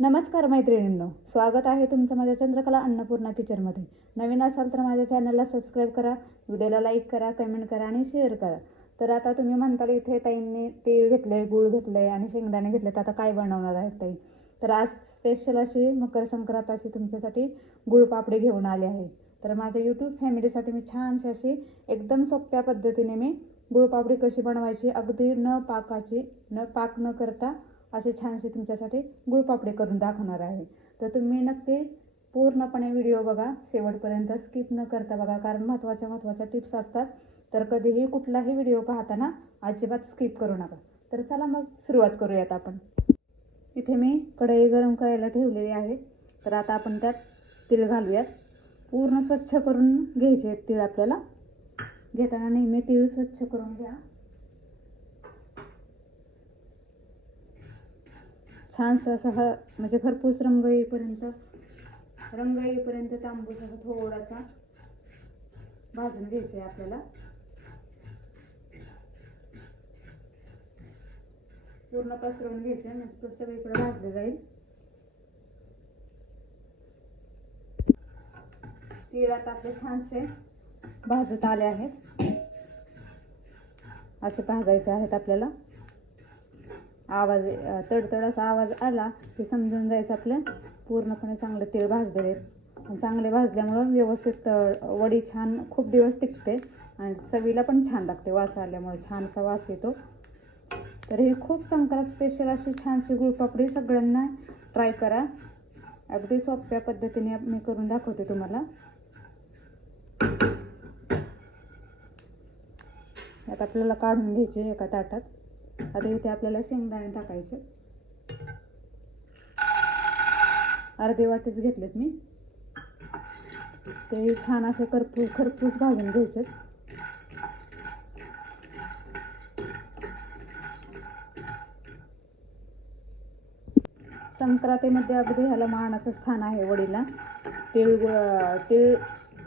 नमस्कार मैत्रिणींनो स्वागत आहे तुमचं माझ्या चंद्रकला अन्नपूर्णा किचनमध्ये नवीन असाल तर माझ्या चॅनलला सबस्क्राईब करा व्हिडिओला लाईक करा कमेंट करा आणि शेअर करा. तर आता तुम्ही म्हणताल इथे ताईंनी तीळ आहे गूळ घेतलं आहे आणि शेंगदाणे घेतले तर आता काय बनवणार आहेत ताई? तर आज स्पेशल अशी मकर संक्रांताची तुमच्यासाठी गुळपापडी घेऊन आली आहे. तर माझ्या यूट्यूब फॅमिलीसाठी मी छानशी अशी एकदम सोप्या पद्धतीने मी गुळपापडी कशी बनवायची अगदी न पाकाची न पाक न करता असे छानसे तुमच्यासाठी गुळपापडे करून दाखवणार आहे. तर तुम्ही नक्की पूर्णपणे व्हिडिओ बघा. शेवटपर्यंत स्किप न करता बघा. कारण महत्त्वाच्या महत्त्वाच्या टिप्स असतात. तर कधीही कुठलाही व्हिडिओ पाहताना अजिबात स्किप करू नका. तर चला मग सुरुवात करूयात आपण. इथे मी कढई गरम करायला ठेवलेली आहे. तर आता आपण त्यात तीळ घालूयात. पूर्ण स्वच्छ करून घ्यायचे आहेत तीळ आपल्याला. घेताना नेहमी तीळ स्वच्छ करून घ्या. छानसं असं ह म्हणजे खरपूस रंग येईपर्यंत रंग येईपर्यंत तांबूस असा थोडासा भाजून घ्यायचं आहे आपल्याला. पूर्ण पसरवून घ्यायचं आहे म्हणजे तो सगळीकडे भाजलं जाईल. तीळ आता आपले छानसे भाजत आले आहेत. असे भाजायचे आहेत आपल्याला. आवाज तडतड असा आवाज आला की समजून जायचं आपलं. पूर्णपणे चांगलं तेल भाजलेले आहेत चांगले भाजल्यामुळं व्यवस्थित वडी छान खूप दिवस टिकते. आणि चवीला पण छान लागते वास आल्यामुळे. छानसा वास येतो. तर ही खूप संक्रांत स्पेशल अशी छानशी गुळपापडी सगळ्यांना ट्राय करा. अगदी सोप्या पद्धतीने मी करून दाखवते तुम्हाला. आता आपल्याला काढून घ्यायची एका ताटात. आता इथे आपल्याला शेंगदाणे टाकायचे. अर्धे वाटेच घेतलेत मी. ते छान असे खरपूस खरपूस भाजून घ्यायचे संक्रांतीमध्ये अगदी ह्याला मानाचं स्थान आहे वडीला. तीळ गुळ तीळ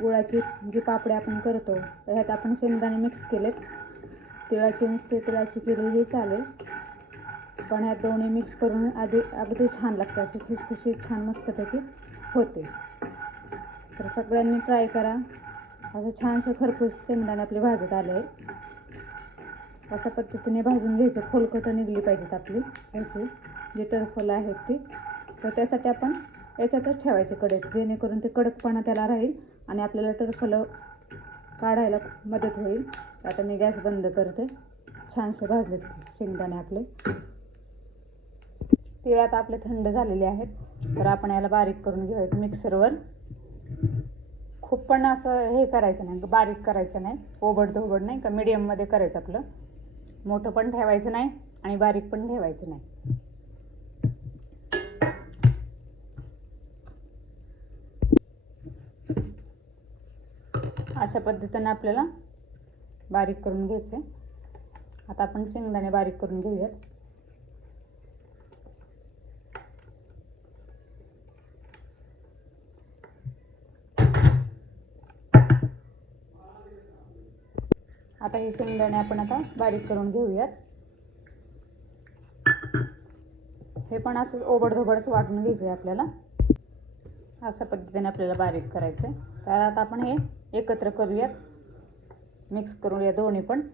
गुळाची जी पापडे आपण करतो ह्यात आपण शेंगदाणे मिक्स केलेत. तिळाची नुसते तिळाची केलेली चालेल. पण ह्या दोन्ही मिक्स करून आधी अगदी छान लागते. अशी खुसखुशीत छान मस्तपैकी होते. तर सगळ्यांनी ट्राय करा. असं छानसं खरपूस शेंगदाणे आपले भाजत आले. अशा पद्धतीने भाजून घ्यायचं. खोलकटं निघली पाहिजेत आपली. ह्याची जी टरफलं आहेत ती. तर त्यासाठी आपण याच्यातच ठेवायचे कडक जेणेकरून ते कडकपणा त्याला राहील आणि आपल्याला टरफलं काढायला मदत होईल. आता मी गॅस बंद करते. छानसे भाजले शेंगदाणे आपले. तीळ आता आपले थंड झालेले आहेत. तर आपण याला बारीक करून घेऊयात मिक्सरवर. खूप पण असं हे करायचं नाही बारीक करायचं नाही. ओबड धोबड नाही का मीडियममध्ये करायचं आपलं. मोठं पण ठेवायचं नाही आणि बारीक पण ठेवायचं नाही. अशा पद्धतीने आपल्याला बारीक करून घ्यायचे. आता आपण शेंगदाणे बारीक करून घेऊयात. आता हे शेंगदाणे आपण आता बारीक करून घेऊयात. हे पण असं ओबडधोबडच वाटून घ्यायचं आहे आपल्याला. अशा पद्धतीने आपल्याला बारीक करायचं आहे तर आता आपण हे एकत्र करूयात. मिक्स करूया दोन्ही पण.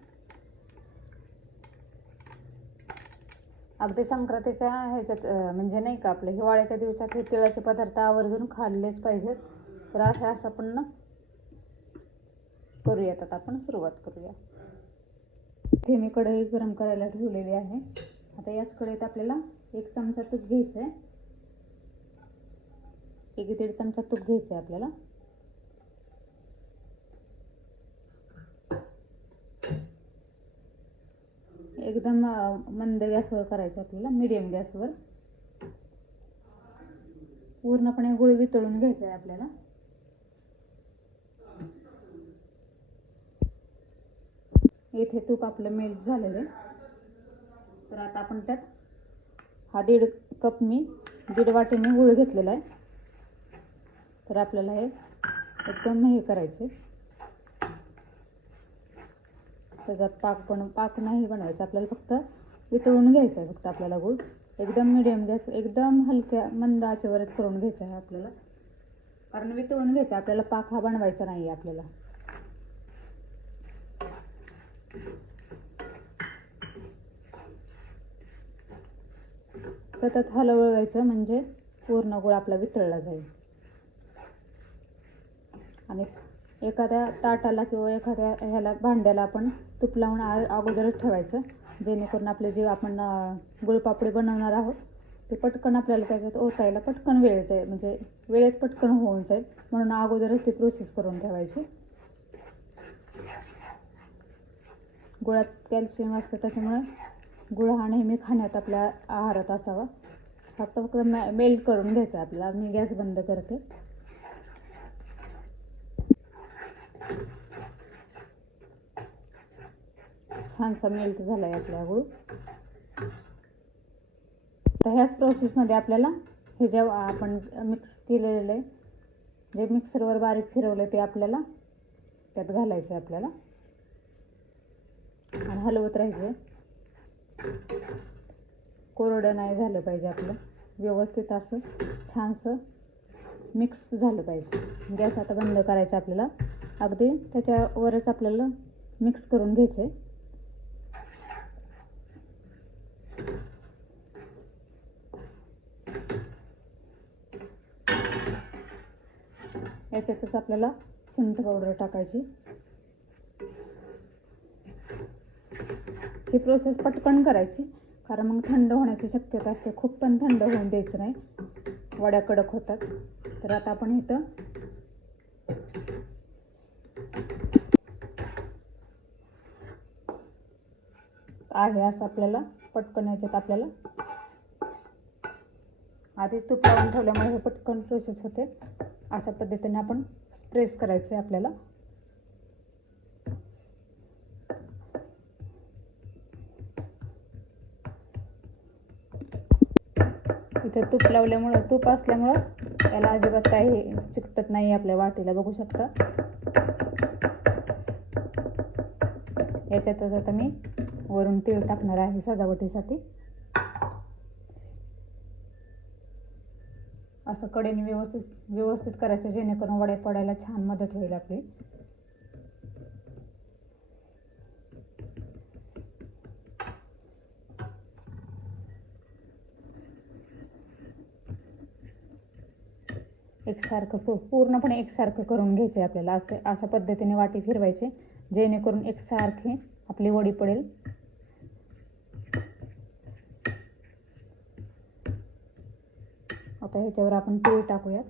अगदी संक्रांतीच्या ह्याच्यात म्हणजे नाही का आपल्या हिवाळ्याच्या दिवसात हे तिळाचे पदार्थ आवर्जून खाल्लेच पाहिजेत. तर असं असं आपण ना करूयात आता आपण सुरुवात करूया. इथे मी कढई गरम करायला ठेवलेली आहे. आता याच कढईत आपल्याला एक चमचा तूप घ्यायचं आहे एक दीड चमचा तूप घ्यायचं आहे आपल्याला. एकदम मंद गॅसवर करायचं आपल्याला मिडियम गॅसवर. पूर्णपणे गुळ वितळून घ्यायचं आहे आपल्याला. येथे तूप आपलं मेल्ट झालेलं आहे. तर आता आपण त्यात हा दीड कप मी दीड वाटीने गुळ घेतलेला आहे. तर आपल्याला हे एकदम हे करायचे त्याच्यात पाक पण पाक नाही बनवायचा. आपल्याला फक्त वितळून घ्यायचं आहे फक्त आपल्याला गुळ. एकदम मिडियम गॅस एकदम हलक्या मंद आचेवरच करून घ्यायचं आहे आपल्याला. कारण वितळून घ्यायचं. आपल्याला पाक हा बनवायचा नाही आहे आपल्याला. सतत हलवळवायचं म्हणजे पूर्ण गुळ आपला वितळला जाईल. आणि एखाद्या ताटाला किंवा एखाद्या ह्याला भांड्याला आपण तूप लावून आ अगोदरच ठेवायचं. जेणेकरून आपले जे आपण गुळपापडे गुळपापडी बनवणार आहोत ते पटकन आपल्याला त्याच्यात ओतायला पटकन वेळ जाईल. म्हणजे वेळेत पटकन होऊन जाईल. म्हणून अगोदरच ती प्रोसेस करून ठेवायची. गुळात कॅल्शियम असतं त्याच्यामुळे गुळ हा नेहमी खाण्यात आपल्या आहारात असावा. फक्त फक्त मे मेल्ट करून घ्यायचं आपल्याला. मी गॅस बंद करते. छानसा मेल्ट झाला आहे आपला गुळ. तर ह्याच प्रोसेसमध्ये आपल्याला हे जे आपण मिक्स केलेलं आहे जे मिक्सरवर बारीक फिरवलं ते आपल्याला त्यात घालायचं आहे आपल्याला. आणि हलवत राहायचे कोरडं नाही झालं पाहिजे आपलं. व्यवस्थित असं छानसं मिक्स झालं पाहिजे. गॅस आता बंद करायचा आपल्याला. अगदी त्याच्यावरच आपल्याला मिक्स करून घ्यायचं आहे याच्यातच आपल्याला सुंठ पावडर टाकायची. ही प्रोसेस पटकन करायची कारण मग थंड होण्याची शक्यता असते. खूप पण थंड होऊन द्यायचं नाही. वड्या कडक होतात. तर आता आपण इथं आहे असं आपल्याला पटकन याच्यात आपल्याला. आधीच तूप लावून ठेवल्यामुळे हे पटकन प्रोसेस होते. अशा पद्धतीने आपण प्रेस करायचं आहे आपल्याला. इथे तूप लावल्यामुळं तूप असल्यामुळं त्याला अजिबात काही चिकटत नाही आपल्या वाटीला बघू शकता. याच्यातच आता मी वरून तीळ टाकणार आहे सजावटीसाठी. असं कडेने व्यवस्थित व्यवस्थित करायचं जेणेकरून वडे पडायला छान मदत होईल आपली. एकसारखं पू पूर्णपणे एकसारखं करून घ्यायचं आहे आपल्याला. असं अशा पद्धतीने वाटी फिरवायची जेणेकरून एकसारखी आपली वडी पडेल. आता ह्याच्यावर आपण तीळ टाकूयात.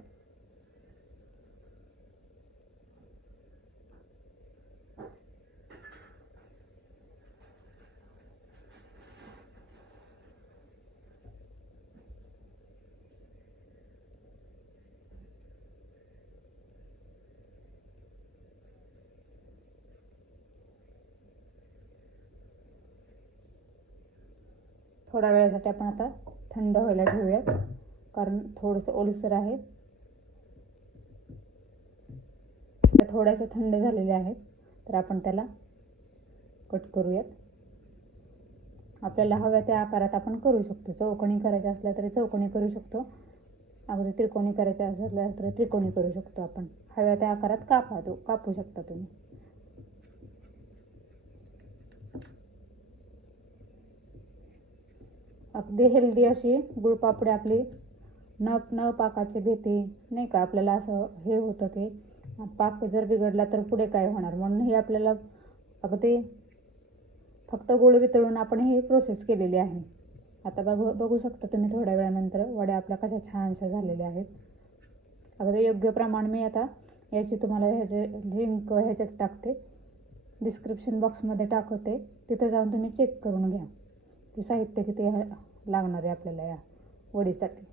थोड्या वेळासाठी आपण आता थंड व्हायला ठेवूयात. कारण थोडंसं ओलसर आहे. थोड्याशा थंड झालेल्या आहेत. तर आपण त्याला कट करूयात. आपल्याला हव्या त्या आकारात आपण करू शकतो. चौकणी करायच्या असल्या तरी चौकणी करू शकतो. अगदी त्रिकोणी करायचे असल्या तर त्रिकोणी करू शकतो आपण. हव्या त्या आकारात कापा तो कापू शकता तुम्ही. अगदी हेल्दी अशी गुळपापडी आपली न न पाकाची भीती नाही का? आपल्याला असं हे होतं की पाक जर बिघडला तर पुढे काय होणार? म्हणून हे आपल्याला अगदी फक्त गोळ वितळून आपण ही प्रोसेस केलेली आहे. आता बघू बघू शकता तुम्ही थोड्या वेळानंतर वड्या आपल्या कशा छानशा झालेल्या आहेत. अगदी योग्य प्रमाण मी आता याची तुम्हाला ह्याचे लिंक ह्याच्यात टाकते. डिस्क्रिप्शन बॉक्समध्ये टाकते. तिथं जाऊन तुम्ही चेक करून घ्या. की साहित्य किती लागणार आहे आपल्याला या वडीसाठी?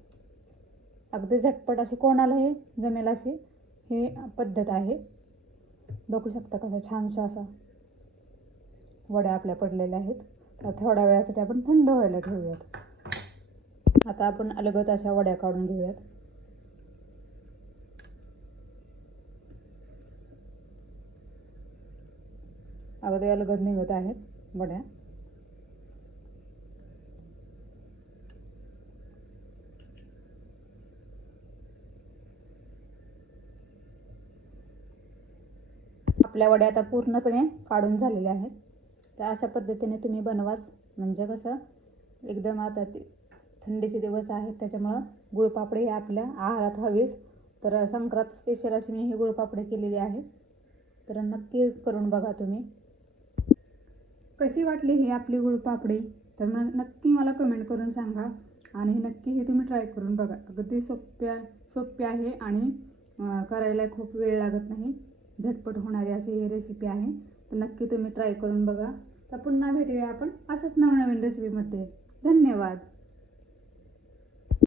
अगदी झटपट अशी कोणालाही जमेल अशी ही पद्धत आहे. बघू शकता कसं छानसा असा वड्या आपल्या पडलेल्या आहेत. थोड्या वेळासाठी आपण थंड व्हायला ठेवूयात. आता आपण अलगत अशा वड्या काढून घेऊयात. अगदी अलगद निघत आहेत वड्या. आपल्या वड्या आता पूर्णपणे काढून झालेल्या आहेत. तर अशा पद्धतीने तुम्ही बनवाच. म्हणजे कसं एकदम आता ते थंडीचे दिवस आहेत त्याच्यामुळं गुळपापडी ही आपल्या आहारात हवीच. तर संक्रांत स्पेशल अशी मी ही गुळपापडी केलेली आहे. तर नक्की करून बघा तुम्ही. कशी वाटली ही आपली गुळपापडी? तर मग नक्की मला कमेंट करून सांगा. आणि नक्की हे तुम्ही ट्राय करून बघा. अगदी सोप्या सोपी आहे आणि करायला खूप वेळ लागत नाही. झटपट होणारी अशी ही रेसिपी आहे. तर नक्की तुम्ही ट्राय करून बघा. तर पुन्हा भेटूया आपण असंच नवनवीन रेसिपीमध्ये धन्यवाद.